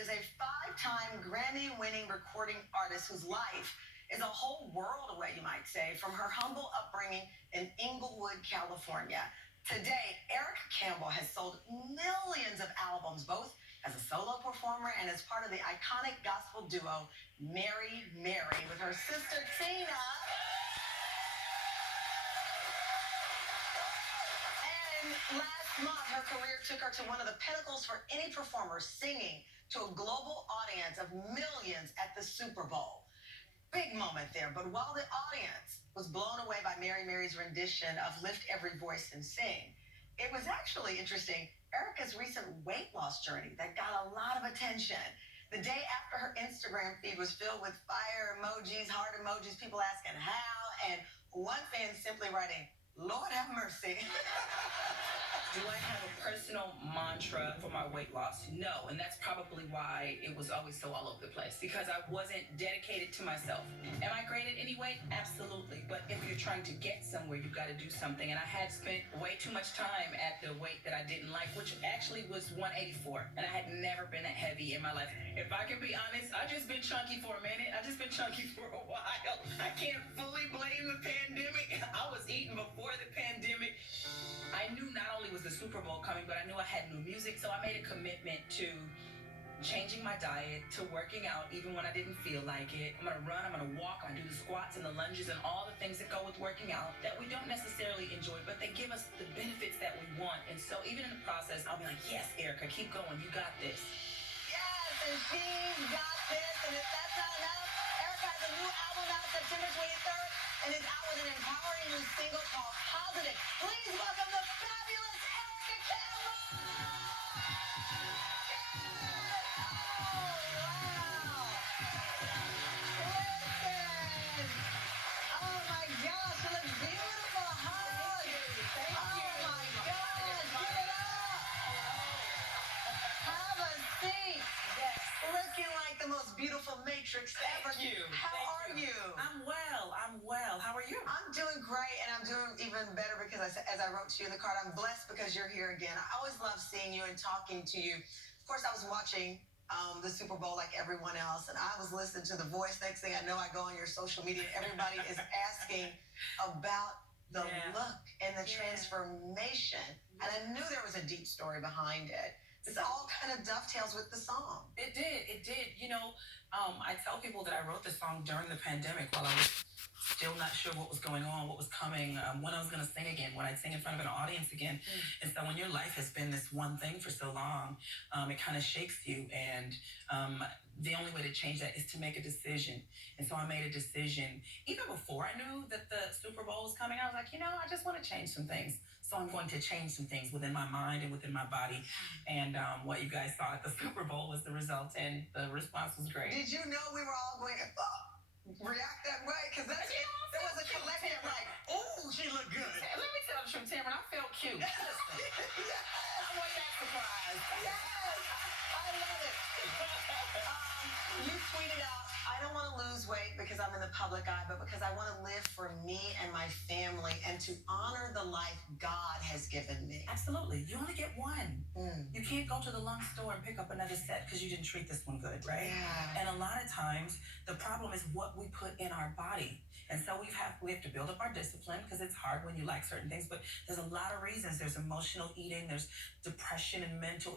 is a five-time Grammy-winning recording artist whose life is a whole world away, you might say, from her humble upbringing in Inglewood, California. Today, Ericka Campbell has sold millions of albums, both as a solo performer and as part of the iconic gospel duo Mary Mary with her sister Tina. And last month, her career took her to one of the pinnacles for any performer, singing to a global audience of millions at the Super Bowl. Big moment there, but while the audience was blown away by Mary Mary's rendition of Lift Every Voice and Sing, it was actually interesting, Ericka's recent weight loss journey that got a lot of attention. The day after her Instagram feed was filled with fire emojis, heart emojis, people asking how, and one fan simply writing, Lord have mercy. Do I have a personal mantra for my weight loss? No, and that's probably why it was always so all over the place, because I wasn't dedicated to myself. Am I great at any weight? Absolutely. But if you're trying to get somewhere, you've got to do something. And I had spent way too much time at the weight that I didn't like, which actually was 184. And I had never been that heavy in my life. If I can be honest, I just been chunky for a minute. I just been chunky for a while. I can't fully blame the pandemic. I was eating before the pandemic. I knew not only was the Super Bowl coming, but I knew I had new music, so I made a commitment to changing my diet, to working out even when I didn't feel like it. I'm gonna run, I'm gonna walk, I'm gonna do the squats and the lunges and all the things that go with working out that we don't necessarily enjoy, but they give us the benefits that we want. And so even in the process, I'll be like, yes, Ericka, keep going, you got this. Yes, and she's got this, and if that's not enough, Ericka has a new album out September 23rd, and is out with an empowering new single called Positive. Please welcome the fabulous Ericka Campbell! Oh my gosh, you look beautiful. Hug. Thank you. Oh my gosh, give it up. Have a seat. Yes. Looking like the most beautiful matrix ever. Thank you. How Thank are you? I'm well. How are you? I'm doing great, and I'm doing even better because as I wrote to you in the card, I'm blessed because you're here again. I always love seeing you and talking to you. Of course, I was watching the Super Bowl like everyone else, and I was listening to The Voice. Next thing I know, I go on your social media, and everybody is asking about the look and the transformation. And I knew there was a deep story behind it. This all kind of dovetails with the song. It did. You know, I tell people that I wrote the song during the pandemic while I was still not sure what was going on, what was coming, when I was going to sing again, when I'd sing in front of an audience again. And so when your life has been this one thing for so long, it kind of shakes you. And the only way to change that is to make a decision. And so I made a decision. Even before I knew that the Super Bowl was coming, I was like, I just want to change some things. So I'm going to change some things within my mind and within my body. And what you guys saw at the Super Bowl was the result, and the response was great. Did you know we were all going to react that way? Because there was a collective like, oh, she looked good. Hey, let me tell the truth, Tamron, I felt cute. Listen, I wasn't that surprised. Yes, I love it. You tweeted out, I don't want to lose weight because I'm in the public eye, but because I want to live for me and my family and to honor the life God has given me. Absolutely. You only get one. You can't go to the lung store and pick up another set because you didn't treat this one good, right? Yeah. And a lot of times, the problem is what we put in our body. And so we have to build up our discipline because it's hard when you like certain things, but there's a lot of reasons. There's emotional eating, there's depression and mental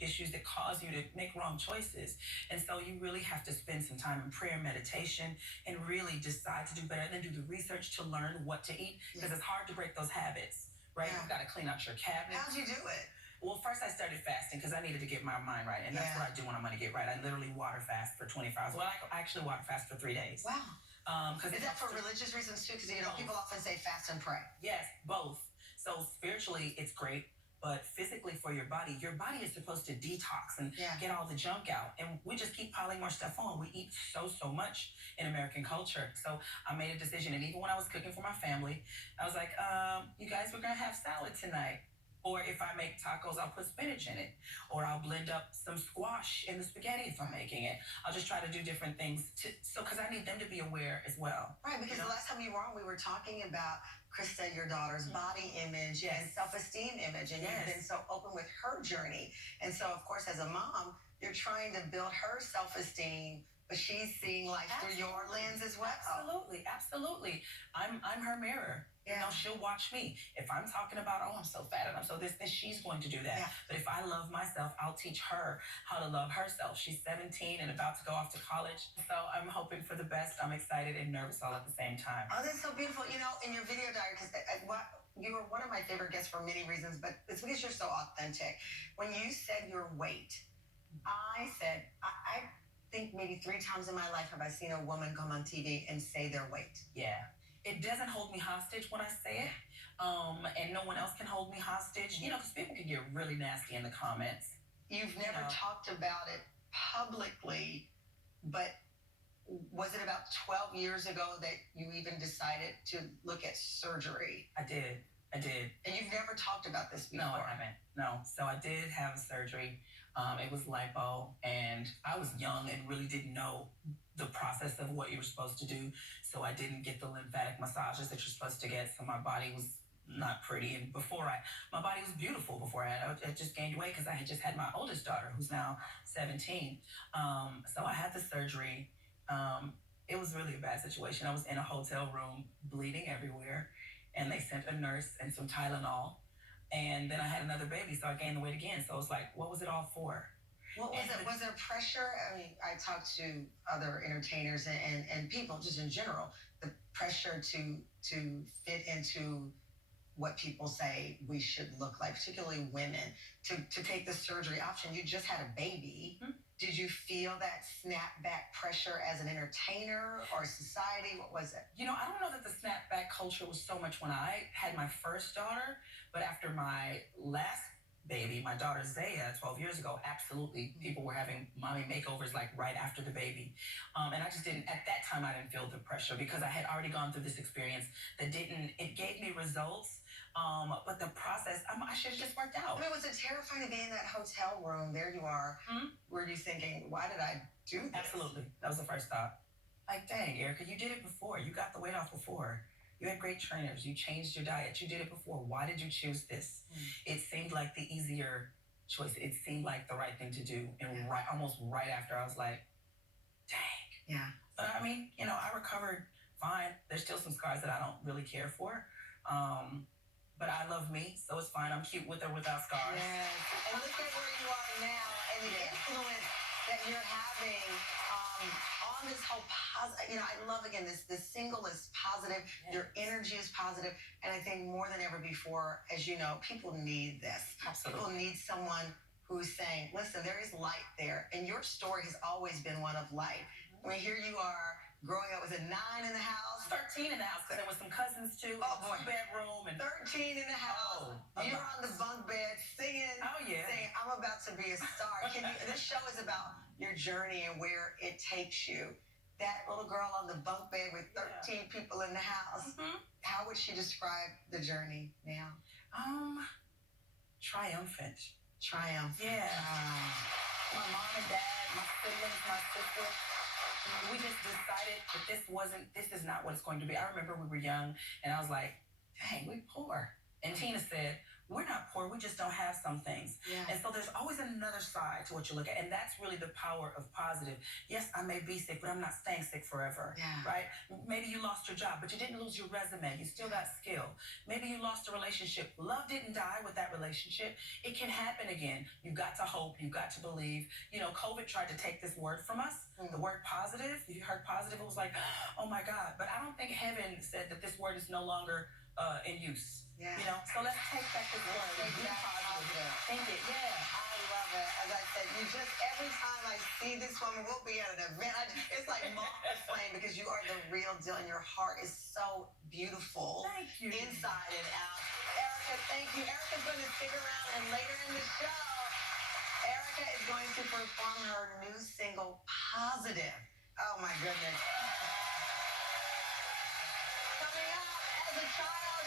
issues that cause you to make wrong choices. And so you really have to spend some time in prayer, meditation, and really decide to do better, and then do the research to learn what to eat, because it's hard to break those habits, right? Yeah. You've got to clean out your cabinet. How'd you do it? Well, first I started fasting because I needed to get my mind right, and that's what I do when I'm going to get right. I literally water fast for 24 hours. Well, I actually water fast for 3 days. Wow. Is that for religious reasons too? Because people often say fast and pray. Yes, both. So spiritually, it's great, but physically for your body is supposed to detox and get all the junk out. And we just keep piling more stuff on. We eat so much in American culture. So I made a decision, and even when I was cooking for my family, I was like, you guys, we're gonna have salad tonight. Or if I make tacos, I'll put spinach in it. Or I'll blend up some squash in the spaghetti if I'm making it. I'll just try to do different things because I need them to be aware as well. Right, because the last time you were on, we were talking about Krista, your daughter's body image and self-esteem image, and you've been so open with her journey. And so, of course, as a mom, you're trying to build her self-esteem, but she's seeing life through your lens as well. Absolutely, absolutely. I'm her mirror. You know, she'll watch me. If I'm talking about, oh, I'm so fat and I'm so this, then she's going to do that. Yeah. But if I love myself, I'll teach her how to love herself. She's 17 and about to go off to college. So I'm hoping for the best. I'm excited and nervous all at the same time. Oh, that's so beautiful. You know, in your video diary, because you were one of my favorite guests for many reasons, but it's because you're so authentic. When you said your weight, I said, I think maybe 3 times in my life have I seen a woman come on TV and say their weight. Yeah. It doesn't hold me hostage when I say it. And no one else can hold me hostage, you know, because people can get really nasty in the comments. You've never talked about it publicly, but was it about 12 years ago that you even decided to look at surgery? I did. And you've never talked about this before? No, I haven't. No. So I did have surgery. It was lipo, and I was young and really didn't know the process of what you were supposed to do. So I didn't get the lymphatic massages that you're supposed to get. So my body was not pretty. And my body was beautiful before I just gained weight because I had just had my oldest daughter, who's now 17. So I had the surgery. It was really a bad situation. I was in a hotel room, bleeding everywhere, and they sent a nurse and some Tylenol. And then I had another baby, so I gained the weight again. So it's like, what was it all for? What was it? Was there pressure? I mean, I talked to other entertainers and people just in general, the pressure to fit into what people say we should look like, particularly women, to take the surgery option. You just had a baby. Mm-hmm. Did you feel that snapback pressure as an entertainer or society? What was it? You know, I don't know that the snapback culture was so much when I had my first daughter, but after my last baby, my daughter Zaya, 12 years ago, absolutely, people were having mommy makeovers like right after the baby. And I just didn't, at that time, I didn't feel the pressure because I had already gone through this experience it gave me results. But the process, I should have just worked out. I mean, was it terrifying to be in that hotel room? There you are. Mm-hmm. Were you thinking, why did I do this? Absolutely. That was the first thought. Like, dang, Ericka, you did it before. You got the weight off before. You had great trainers. You changed your diet. You did it before. Why did you choose this? It seemed like the easier choice. It seemed like the right thing to do. And almost right after, I was like, dang. Yeah. But I mean, you know, I recovered fine. There's still some scars that I don't really care for. But I love me, so it's fine. I'm cute with or without scars. Yes. And look at where you are now and the influence that you're having on this whole positive. You know, I love, again, this single is positive. Yes. Your energy is positive. And I think more than ever before, as you know, people need this. Absolutely. People need someone who's saying, listen, there is light there. And your story has always been one of light. I mean, here you are growing up with a 9 in the house. 13 in the house, because there was some cousins too. Oh, boy. 2-bedroom. And 13 in the house. Oh, you're on the bunk bed singing. Oh, yeah. Saying, I'm about to be a star. This show is about your journey and where it takes you. That little girl on the bunk bed with 13 people in the house. Mm-hmm. How would she describe the journey now? Triumphant. Yeah. My mom and dad, my siblings, my sister, we just decided that this is not what it's going to be. I remember we were young and I was like, dang, we're poor. And Tina said, we're not poor, we just don't have some things. Yeah. And so there's always another side to what you look at. And that's really the power of positive. Yes, I may be sick, but I'm not staying sick forever. Yeah. Right? Maybe you lost your job, but you didn't lose your resume. You still got skill. Maybe you lost a relationship. Love didn't die with that relationship. It can happen again. You got to hope. You got to believe. You know, COVID tried to take this word from us. The word positive. You heard positive, it was like, oh my God. But I don't think heaven said that this word is no longer in use. Yeah. You know, so let's take back this word. Be positive. Think it. Yeah. I love it. As I said, every time I see this woman, we'll be at an event. It's like moth flame because you are the real deal and your heart is so beautiful. Thank you. Inside and out. Ericka, thank you. Ericka's going to stick around, and later in the show, Ericka is going to perform her new single, Positive. Oh my goodness. Coming up, as a child,